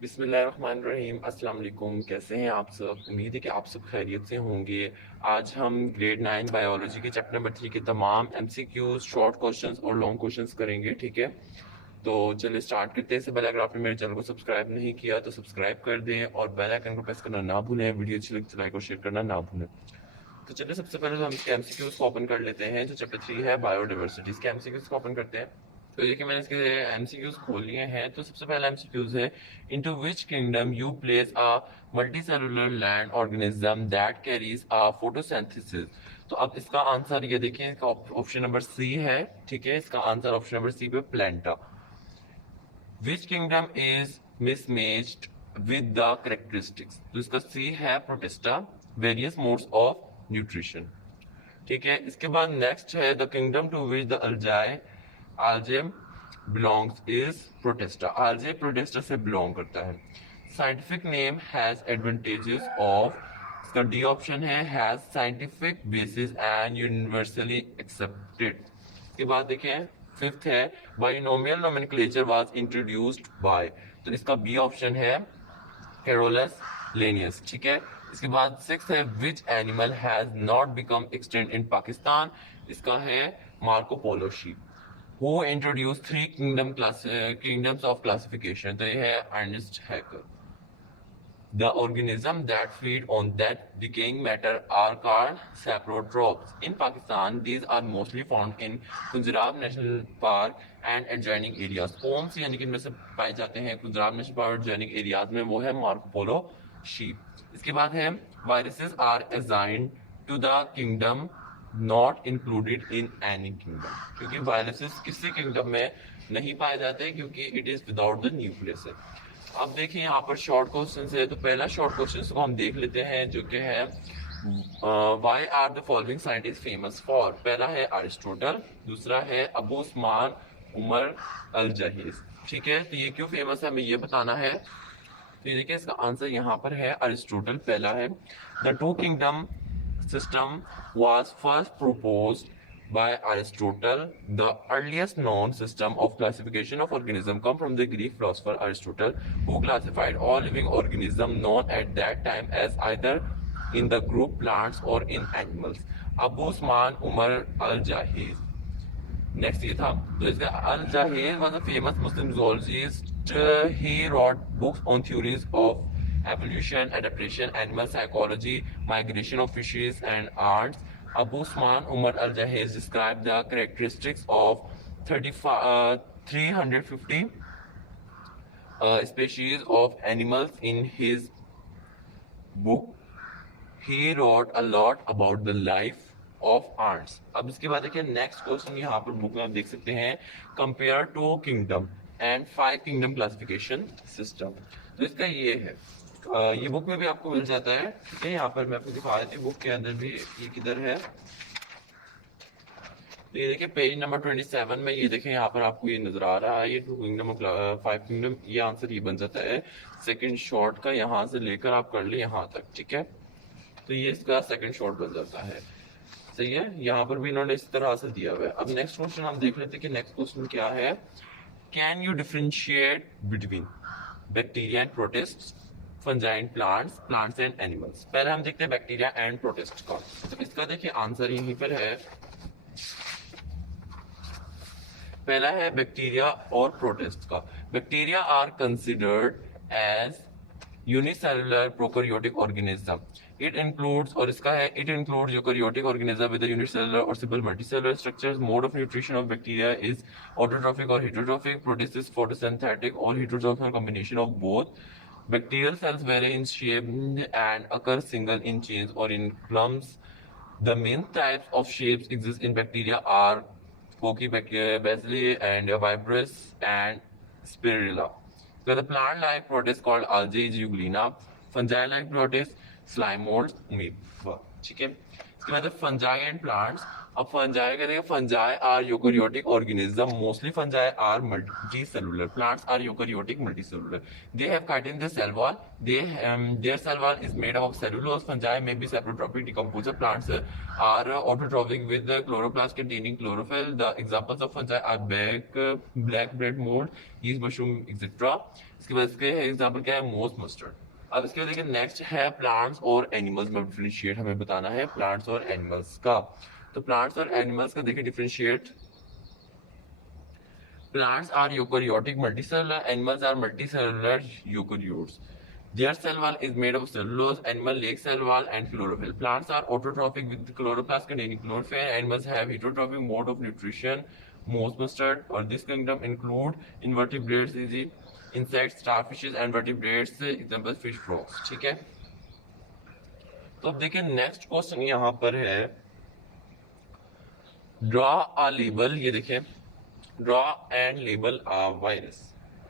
बिस्मिल्लाहिर्रहमानिर्रहीम। अस्सलाम वालेकुम। कैसे हैं आप सब? उम्मीद है कि आप सब खैरियत से होंगे। आज हम ग्रेड 9 बायोलॉजी के चैप्टर नंबर 3 के तमाम एमसीक्यूज, शॉर्ट क्वेश्चंस और लॉन्ग क्वेश्चंस करेंगे, ठीक है? तो चलिए स्टार्ट करते हैं। इससे पहले अगर आपने मेरे चैनल को सब्सक्राइब नहीं किया तो सब्सक्राइब कर दें और बेल आइकन को प्रेस करना ना भूलें। वीडियो अच्छी लगे तो लाइक और शेयर करना ना भूलें। तो चलिए सबसे पहले तो हम इसके एमसीक्यूज को ओपन कर लेते हैं। जो चैप्टर 3 है बायोडाइवर्सिटी, इसके एमसीक्यूज को ओपन करते हैं। तो देखिए मैंने इसके एमसीक्यूज खोल लिए हैं। तो सबसे पहला एमसीक्यूज है, into which kingdom you place a multicellular land organism that carries a photosynthesis. तो अब इसका आंसर ये देखें, इसका ऑप्शन नंबर सी है, ठीक है? इसका आंसर ऑप्शन नंबर सी पे plantae. Which kingdom is mismatched with the characteristics. तो इसका सी है protista. Various modes of nutrition, ठीक है? इसके बाद नेक्स्ट है the kingdom to which the algae algae belongs is protista. Algae protista से बिलोंग करता है। Scientific name has advantages of, इसका डी ऑप्शन है, has scientific basis and universally accepted. इसके बाद देखें फिफ्थ है binomial nomenclature was introduced by. तो इसका बी ऑप्शन है कैरोलस लेनियस, ठीक है? इसके बाद सिक्स है which animal has not become extant in Pakistan. इसका है Marco Polo sheep. Who introduce three kingdoms of classification. तो ये है Ernest Haeckel. The organisms that feed on that decaying matter are called saprotrophs. In Pakistan, these are mostly found in Khunjrab National Park and adjoining areas. कौन सी यानी कि इनमें से पाए जाते हैं Khunjerab national park adjoining areas में? वो है मार्को पोलो शीप। इसके बाद है viruses are assigned to the kingdom not included in any kingdom, क्योंकि viruses किसी kingdom में नहीं पाए जाते क्योंकि it is without the nucleus है। अब देखिए यहाँ पर शॉर्ट क्वेश्चन है। तो पहला शॉर्ट क्वेश्चन को हम देख लेते हैं जो कि है why are the following scientist famous for. पहला है अरिस्टोटल, दूसरा है अबू उस्मान उमर अल जहीज, ठीक है? तो ये क्यों फेमस है हमें ये बताना है। तो ये देखिए इसका आंसर यहाँ पर है अरिस्टोटल, पहला है। The two kingdom system was first proposed by Aristotle. The earliest known system of classification of organisms come from the Greek philosopher Aristotle, who classified all living organisms known at that time as either in the group plants or in animals. Abu Usman Umar al-Jahiz. Next ये था, तो इसका अल जाहिर was a famous Muslim zoologist. He wrote books on theories of evolution, adaptation, animal psychology, migration of fishes and ants. Abu Usman Umar al-Jahiz described the characteristics of 350 species of animals in his book. He wrote a lot about the life of ants. अब इसके बाद देखिए next question यहाँ पर book में आप देख सकते हैं, compare two kingdom and 5 kingdom classification system. तो इसका ये है, ये बुक में भी आपको मिल जाता है, ठीक है? यहाँ पर मैं आपको दिखा देती हूँ बुक के अंदर भी, ये किधर है। तो ये देखिए पेज नंबर 27 में ये देखें यहाँ पर आपको ये नजर आ रहा है, ये 2 किंगडम 5 किंगडम। ये आंसर ये बन जाता है सेकंड शॉर्ट का, यहाँ से लेकर आप कर ले यहाँ तक, ठीक है? तो ये इसका सेकंड शॉर्ट बन जाता है, सही है? यहाँ पर भी इन्होंने इस तरह से दिया हुआ है। अब नेक्स्ट क्वेश्चन हम देख लेते हैं कि नेक्स्ट क्वेश्चन क्या है। Can you differentiate between bacteria and protist, fungi and plants, plants and animals. पहले हम देखते हैं बैक्टीरिया एंड प्रोटिस्ट का। तो इसका देखिए आंसर यहीं पर है, पहला है बैक्टीरिया और प्रोटिस्ट का। Bacteria are considered as unicellular prokaryotic organism. It includes, और इसका है it includes eukaryotic organism with unicellular और simple multicellular structures. Mode of nutrition of bacteria is autotrophic और हेटेरोट्रॉफिक। प्रोटिस्ट इज फोटोसिंथेटिक और heterotrophic combination of both. Bacterial cells vary in shape and occur single in chains or in clumps. The main types of shapes exist in bacteria are Bacilli and Vibrus and Spirilla. So the plant-like protist called Algae is Euglena. Fungi-like protist slime molds, amoeba. ठीक है? इसके बाद fungi and plants. अब fungi का देखिए, fungi are eukaryotic organism, mostly fungi are multicellular, plants are eukaryotic multicellular. They have chitin their cell wall. Their cell wall is made of cellulose. Fungi may be saprotrophic decomposer. Plants are autotrophic with the chloroplast containing chlorophyll. The examples of fungi are black bread mold, yeast mushroom, etc. इसके बाद इसके example क्या है, most mustard. अब इसके बाद देखिए next है प्लांट्स और एनिमल्स में डिफरेंशिएट हमें बताना है प्लांट्स और एनिमल्स का। तो प्लांट्स और एनिमल्स का देखिए differentiate. Plants are eukaryotic multicellular, animals are multicellular eukaryotes. Their cell wall is made of cellulose, animal lake cell wall and chlorophyll. Plants are autotrophic with chloroplast containing chlorophyll. Animals have heterotrophic mode of nutrition. Most mustard or this kingdom include invertebrates, insects, starfishes and vertebrates. Example fish, frogs. ठीक है। तो अब देखिए next question यहाँ पर है, draw a label. ये देखिए, draw and label a virus.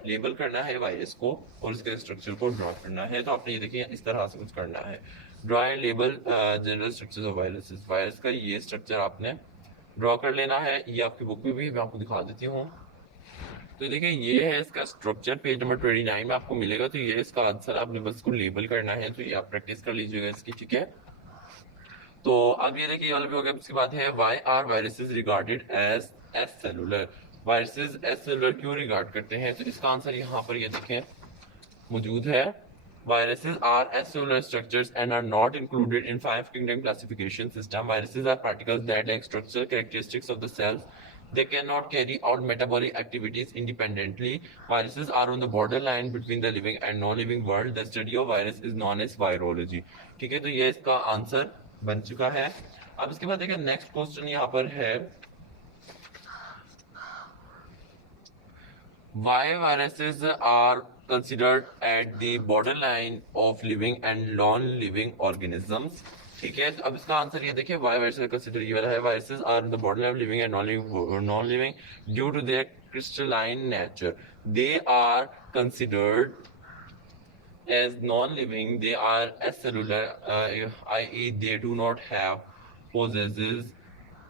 Label करना है वायरस को और उसके स्ट्रक्चर को ड्रॉ करना है। तो आपने ये देखिए इस तरह से कुछ करना है, draw and label general structures of viruses. Virus का ये स्ट्रक्चर आपने ड्रॉ कर लेना है। ये आपकी बुक में भी मैं आपको दिखा देती हूँ। तो ये देखिए ये है इसका स्ट्रक्चर, पेज नंबर 29 में आपको मिलेगा। तो ये इसका आंसर, आपने बस इसको लेबल करना है। तो ये आप प्रैक्टिस कर लीजिएगा इसकी, ठीक है। तो अब ये देखिए वाला भी हो गया। इसके बाद है why are viruses regarded as cellular. Viruses as cellular क्यों रिगार्ड करते हैं? तो इसका आंसर यहाँ पर ये देखें मौजूद है। Viruses are acellular structures and are not included in five kingdom classification system. Viruses are particles that lack structural characteristics of the cells. They cannot carry out metabolic activities independently. Viruses are on the borderline between the living and non-living world. The study of virus is known as virology. ठीक है, तो ये इसका answer बन चुका है। अब इसके बाद देखिए नेक्स्ट क्वेश्चन यहाँ पर है, why viruses are considered at the borderline of living and non-living organisms। ठीक है, तो अब इसका आंसर ये देखिए, why viruses considered, ये वाला है, viruses are on the borderline of living and non-living due to their crystalline nature. They are considered as non-living. They are acellular, i.e. they do not have possesses.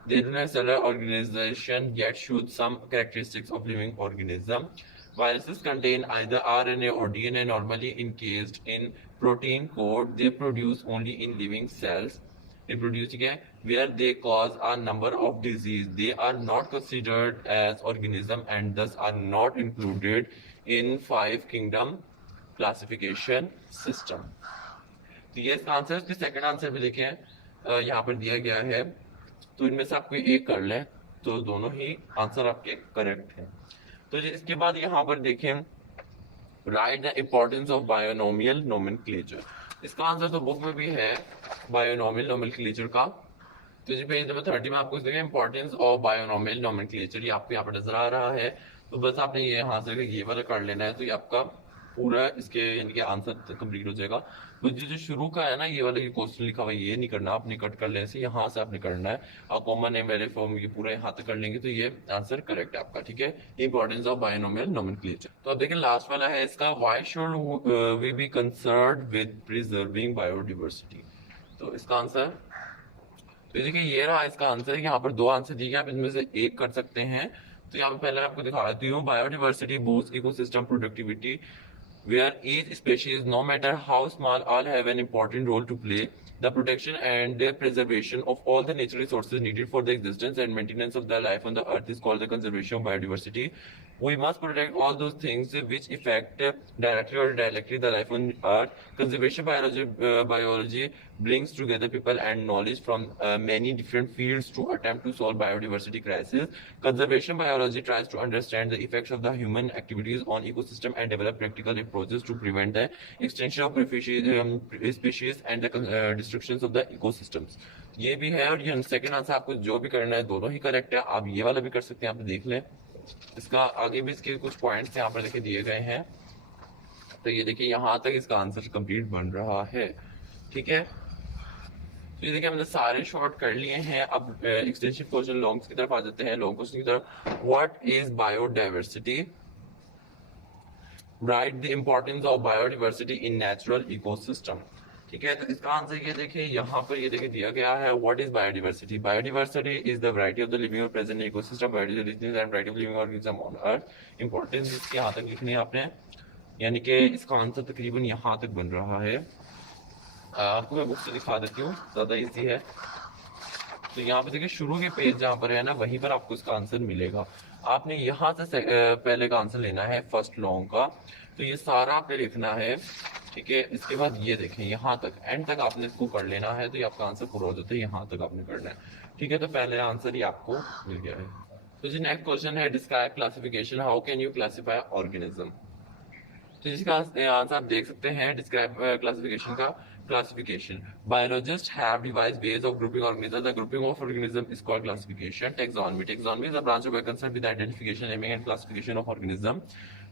They do not have cellular organization yet show some characteristics of living organism. Viruses contain either RNA or DNA normally encased in protein coat. They produce only in living cells. They produce again where they cause a number of disease. They are not considered as organism and thus are not included in five kingdom classification system. तो ये इसका answer, इसके second answer भी देखें यहाँ पर दिया गया है। तो इनमें से आपको एक कर लें तो दोनों ही आंसर आपके करेक्ट हैं। तो इसके बाद यहाँ पर देखें, right the importance of binomial nomenclature. इसका आंसर तो बुक में भी है बायोनोमियल नोमेनक्लेचर का। तो जी पेज नंबर 30 में आपको देखें इम्पोर्टेंस ऑफ बायोनोमियल नोमेनक्लेचर, ये आपको यहाँ पर नजर आ रहा है। तो बस आपने ये यहाँ से ये वाला कर लेना है, तो ये आपका पूरा इसके यानी कि आंसर कंप्लीट हो जाएगा। तो जो शुरू का है ना ये वाला ये क्वेश्चन लिखा हुआ है, ये नहीं करना, आपने कट कर लेने से यहाँ से आपने करना है। और कॉमन है मेरे फॉर्म, ये पूरा यहाँ तक कर लेंगे तो ये आंसर करेक्ट है आपका, ठीक है। Importance of binomial nomenclature. तो अब देखें लास्ट वाला है इसका, why should we be concerned with preserving biodiversity. तो इसका आंसर, तो देखिए ये रहा इसका आंसर है। यहाँ पर दो आंसर दिए गए, आप इनमें से एक कर सकते हैं। तो यहाँ पे पहले आपको दिखा देती हूँ, biodiversity boost ecosystem productivity where each species, no matter how small, all have an important role to play. The protection and the preservation of all the natural resources needed for the existence and maintenance of the life on the earth is called the conservation of biodiversity. We must protect all those things which affect directly or indirectly the life on earth. Conservation biology brings together people and knowledge from many different fields to attempt to solve biodiversity crisis. Conservation biology tries to understand the effects of the human activities on ecosystem and develop practical approaches to prevent the extinction of species and the destructions of the ecosystems. ये भी है, और ये second answer आपको जो भी करना है दोनों ही करेक्ट है। आप ये वाला भी कर सकते हैं, आप देख लें। इसका आगे भी इसके कुछ पॉइंट्स यहाँ पर देखिए दिए गए हैं। तो ये देखिए यहाँ तक इसका आंसर कंप्लीट बन रहा है, ठीक है। तो ये देखिए हमने सारे शॉर्ट कर लिए हैं। अब एक्सटेंसिव क्वेश्चन लॉन्ग्स की तरफ आ जाते हैं। लॉन्ग क्वेश्चन की तरफ, what is biodiversity? Right the importance of biodiversity in natural ecosystem. ठीक है, तो इसका आंसर ये देखिए यहाँ पर ये देखिए दिया गया है, what is biodiversity? Biodiversity is the variety of the living और present ecosystem, biodiversity and variety of living organism on earth. Importance इसके यहाँ तक लिखनी है आपने, यानी कि इसका आंसर तकरीबन यहाँ तक बन रहा है। आपको मैं बुक से दिखा देती हूँ, ज्यादा इजी है। तो यहाँ पे देखिए शुरू के पेज जहाँ पर है ना, वहीं पर आपको इसका आंसर मिलेगा। आपने यहाँ से पहले का आंसर लेना है फर्स्ट लॉन्ग का, तो ये सारा आपने लिखना है। ठीक है, इसके बाद ये देखें यहाँ तक एंड तक आपने इसको कर लेना है, तो ये आपका आंसर पूरा हो जाता है। यहाँ तक आपने करना है। ठीक है, तो पहले आंसर ही आपको मिल गया है। तो जी नेक्स्ट क्वेश्चन है, describe classification, how can you classify organism? तो जिसका आंसर आप देख सकते हैं, डिस्क्राइब क्लासिफिकेशन का classification. Biologists have devised ways of grouping organisms. The grouping of organisms is called classification. Taxonomy. Taxonomy is a branch of a concerned with the identification, naming and classification of organism.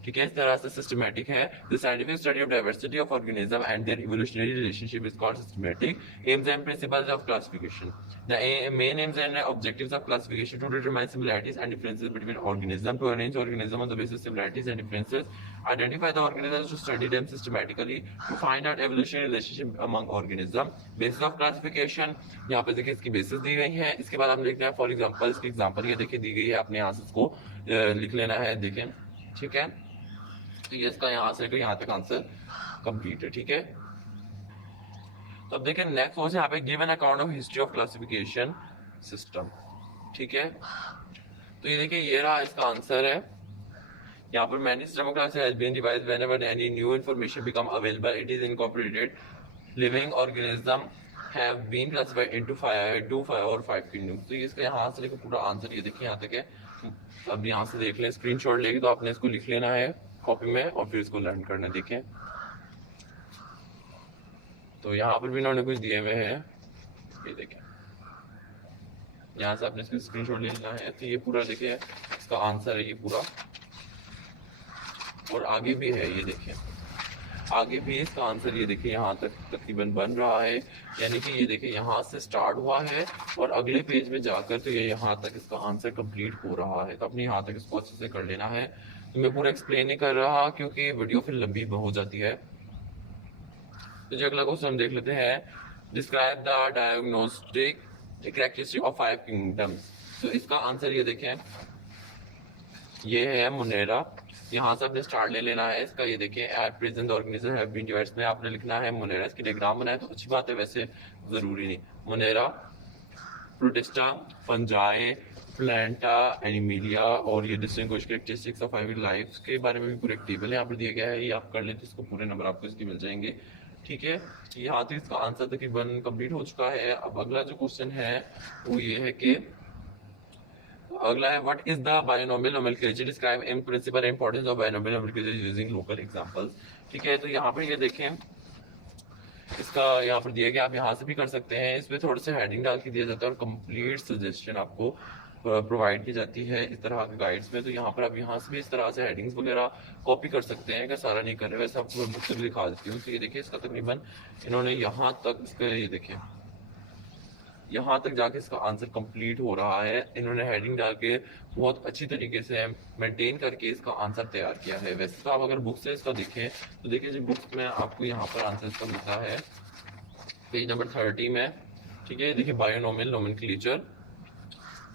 ठीक है, इस तरह से systematic है। The scientific study of diversity of organism and their evolutionary relationship is called systematic. Aims and principles of classification. The main aims and objectives of classification to determine similarities and differences between organisms, to arrange organisms on the basis of similarities and differences, identify the organisms to study them systematically, to find out evolutionary relationship among organisms. Basis of classification, यहाँ पे देखिए इसकी basis दी गई है। इसके बाद आपने लिखना है फॉर एग्जाम्पल, इसकी एग्जाम्पल ये देखिए दी गई है, आपने यहाँ से इसको लिख लेना है। देखें, ठीक है, तो ये इसका यहाँ से यहाँ तक आंसर कंप्लीट है। ठीक है, तो अब देखें नेक्स्ट क्वेश्चन यहाँ पे, give an account of history of classification system. ठीक है, तो ये देखिए ये रहा इसका आंसर है। यहाँ पर many system of class has been devised whenever any new information become available, it is incorporated. Living organism have been classified into five or five kingdoms. तो ये इसका यहाँ से लेकर पूरा आंसर ये देखिए यहाँ तक है। अब यहाँ से देख लें, स्क्रीनशॉट लेके तो आपने इसको लिख लेना है कॉपी में और फिर इसको लर्न करना। देखें, तो यहाँ पर भी इन्होंने कुछ दिए हुए हैं, ये देखें, यहाँ से आपने इसको स्क्रीनशॉट ले लेना है। तो ये पूरा देखिए इसका आंसर है ये पूरा, और आगे भी है, ये देखिए आगे भी इसका आंसर ये देखिए यहाँ तक तकरीबन बन रहा है। यानी कि ये देखिए यहाँ से स्टार्ट हुआ है और अगले पेज में जाकर तो ये यहाँ तक इसका आंसर कंप्लीट हो रहा है। तो अपने यहाँ तक इसको अच्छे से कर लेना है। तो मैं पूरा एक्सप्लेन नहीं कर रहा क्योंकि वीडियो फिर लंबी हो जाती है। तो जो अगला क्वेश्चन हम देख लेते हैं, describe the diagnostic characteristic of five kingdoms. तो इसका आंसर ये देखें, ये है मुनेरा। यहाँ से आपने स्टार्ट ले लेना है इसका। ये देखिए at present organism have been divided में आपने लिखना है मुनेरा। इसकी डायग्राम बनाए तो अच्छी बात है, वैसे जरूरी नहीं। मुनेरा, प्रोटिस्टा, फंजाई, प्लांटा, एनिमिलिया, और ये distinguish characteristics of five life के बारे में भी पूरा एक टेबल यहाँ पर दिया गया है। ये आप कर लेते इसको, पूरे नंबर आपको इसके मिल जाएंगे। ठीक है, यहाँ तक इसका आंसर तकरीबन कंप्लीट हो चुका है। अब अगला जो क्वेश्चन है वो ये है कि अगला है, what is the binomial nomenclature, describe in principle importance of binomial nomenclature using local examples. ठीक है, तो यहाँ पर ये देखें इसका यहाँ पर दिया गया, आप यहाँ से भी कर सकते हैं। इसमें थोड़ा सा हेडिंग डाल के दिया जाता है और कंप्लीट सजेशन आपको प्रोवाइड की जाती है इस तरह के गाइड्स में। तो यहाँ पर आप यहाँ से भी इस तरह से हेडिंग्स वगैरह कॉपी कर सकते हैं। अगर सारा नहीं कर रहे वैसे आपको बुक से भी दिखा देती हूँ। तो ये देखिए इसका तकरीबन इन्होंने यहाँ तक इसका ये देखें यहाँ तक जाके इसका आंसर कंप्लीट हो रहा है। इन्होंने हेडिंग डाल के बहुत अच्छी तरीके से मेंटेन करके इसका आंसर तैयार किया है। वैसे तो आप अगर बुक से इसका देखें तो देखिए जी बुक्स में आपको यहाँ पर आंसर इसका मिलता है पेज नंबर 30 में। ठीक है, देखिए बायोनोमियल नोमेनक्लेचर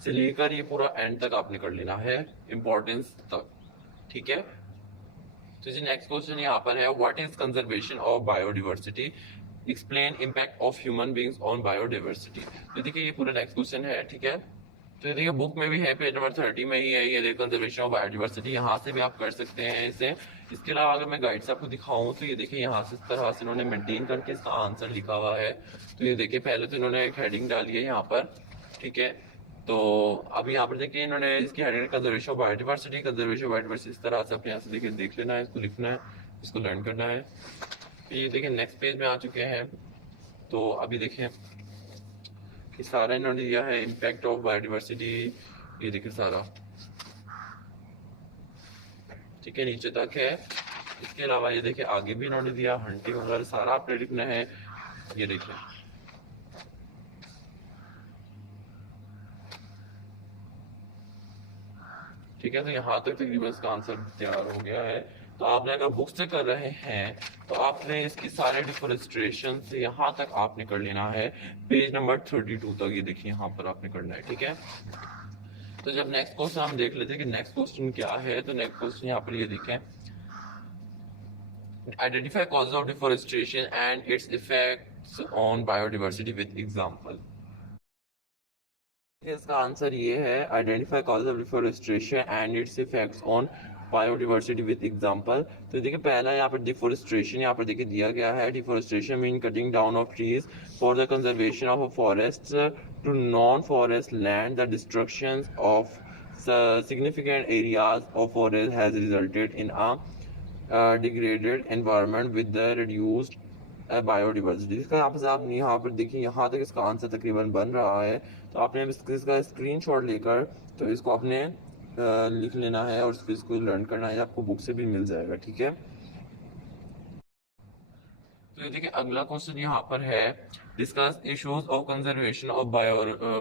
से लेकर ये पूरा एंड तक आपने कर लेना है, इंपॉर्टेंस तक। ठीक है, तो जी नेक्स्ट क्वेश्चन यहाँ पर है, what is conservation of biodiversity, explain impact of human beings on biodiversity. तो देखिए ये पूरा नेक्स्ट क्वेश्चन है। ठीक है, तो ये देखिए बुक में भी है, पेज नंबर 30 में ही है ये देखिए कंजर्वेशन ऑफ बायोडाइवर्सिटी। यहाँ से भी आप कर सकते हैं इसे। इसके अलावा अगर मैं गाइड से आपको दिखाऊं तो ये देखिए यहाँ से इस तरह से इन्होंने मेंटेन करके इसका आंसर लिखा हुआ है। तो ये देखिए पहले तो इन्होंने एक हेडिंग डाली है यहाँ पर। ठीक है, तो अब यहाँ पर देखिए इन्होंने इसकी heading conservation of biodiversity, conservation of biodiversity इस तरह से अपने यहाँ से देखिए देख लेना है, इसको लिखना है, इसको लर्न करना है। ये देखिए नेक्स्ट पेज में आ चुके हैं। तो अभी देखें कि सारा इन्होंने दिया है इम्पैक्ट ऑफ बायोडाइवर्सिटी, ये देखिए सारा। ठीक है, नीचे तक है। इसके अलावा ये देखिए आगे भी इन्होंने दिया हंटिंग वगैरह, सारा आपने लिखना है। ये देखिए ठीक है, तो यहाँ तक तकरीबन इसका आंसर तैयार हो गया है। तो आपने अगर बुक से कर रहे हैं तो आपने इसकी सारे डिफॉरेस्ट्रेशन से यहाँ तक आपने कर लेना है, पेज नंबर 32 तक। ये देखिए यहाँ पर आपने करना है, ठीक है। तो जब नेक्स्ट क्वेश्चन हम देख लेते हैं कि नेक्स्ट क्वेश्चन क्या है, तो नेक्स्ट क्वेश्चन यहाँ पर ये देखें, identify causes of deforestation and it's effects on biodiversity with example. इसका आंसर ये है, identify causes of deforestation and it's effects on biodiversity with example. तो देखिए पहला यहाँ पर डिफॉरेस्टेशन यहाँ पर देखिए दिया गया है, deforestation mean cutting down of trees for the conservation of a forest to non forest land, the destruction of significant areas of forest has resulted in a degraded environment with the reduced biodiversity. इसका यहाँ पर देखिए यहाँ तक इसका answer तकरीबन बन रहा है। तो आपने इसका स्क्रीनशॉट लेकर तो इसको आपने लिख लेना है और इसको लर्न करना है, आपको बुक से भी मिल जाएगा, ठीक है। तो ये देखिए अगला क्वेश्चन यहाँ पर है, discuss issues of conservation of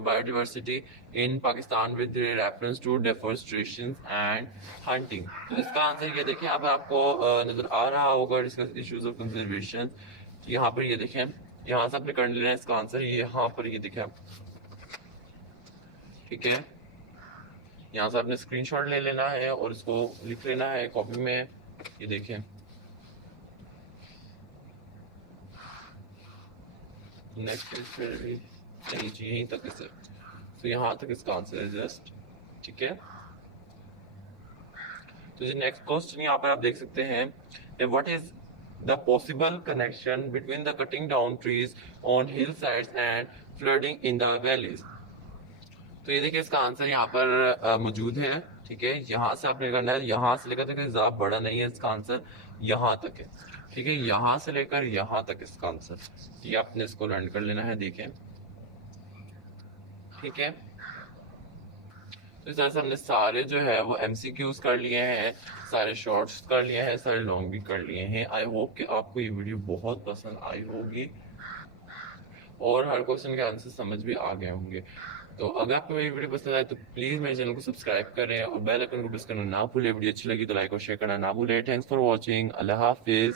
biodiversity in Pakistan with reference to deforestation and hunting. तो इसका आंसर ये देखिए, अब आपको नजर आ रहा होगा, डिस्कस इश्यूज ऑफ कंजर्वेशन। यहाँ पर ये देखें, यहाँ से आपने कर लेना है इसका आंसर, यहाँ पर ये देखें, ठीक है। यहाँ से आपने स्क्रीनशॉट ले लेना है और इसको लिख लेना है कॉपी में। ये देखें नेक्स्ट यहीं तक इसे, तो यहाँ तक इसका आंसर है जस्ट, ठीक है। तो ये नेक्स्ट क्वेश्चन यहाँ पर आप देख सकते हैं, what is the possible connection between the cutting down trees on hill sides and flooding in the valleys. तो ये देखिए इसका आंसर यहाँ पर मौजूद है, ठीक है। यहाँ से आपने करना है, यहाँ से लेकर तक ज़्यादा बड़ा नहीं है, इसका आंसर यहाँ तक है, ठीक है। यहाँ से लेकर यहाँ तक इसका आंसर, ये आपने इसको लर्न कर लेना है, देखें, ठीक है। तो इस तरह से हमने सारे जो है वो एमसीक्यूज कर लिए हैं, सारे शॉर्ट्स कर लिए हैं, सारे लॉन्ग भी कर लिए हैं। आई होप कि आपको ये वीडियो बहुत पसंद आई होगी और हर क्वेश्चन के आंसर समझ भी आ गए होंगे। तो अगर आपको मेरी वीडियो पसंद आए तो प्लीज मेरे चैनल को सब्सक्राइब करें और बेल आइकन को प्रेस करना ना भूलें। वीडियो अच्छी लगी तो लाइक और शेयर करना ना भूलें। Thanks for watching. Allah Hafiz.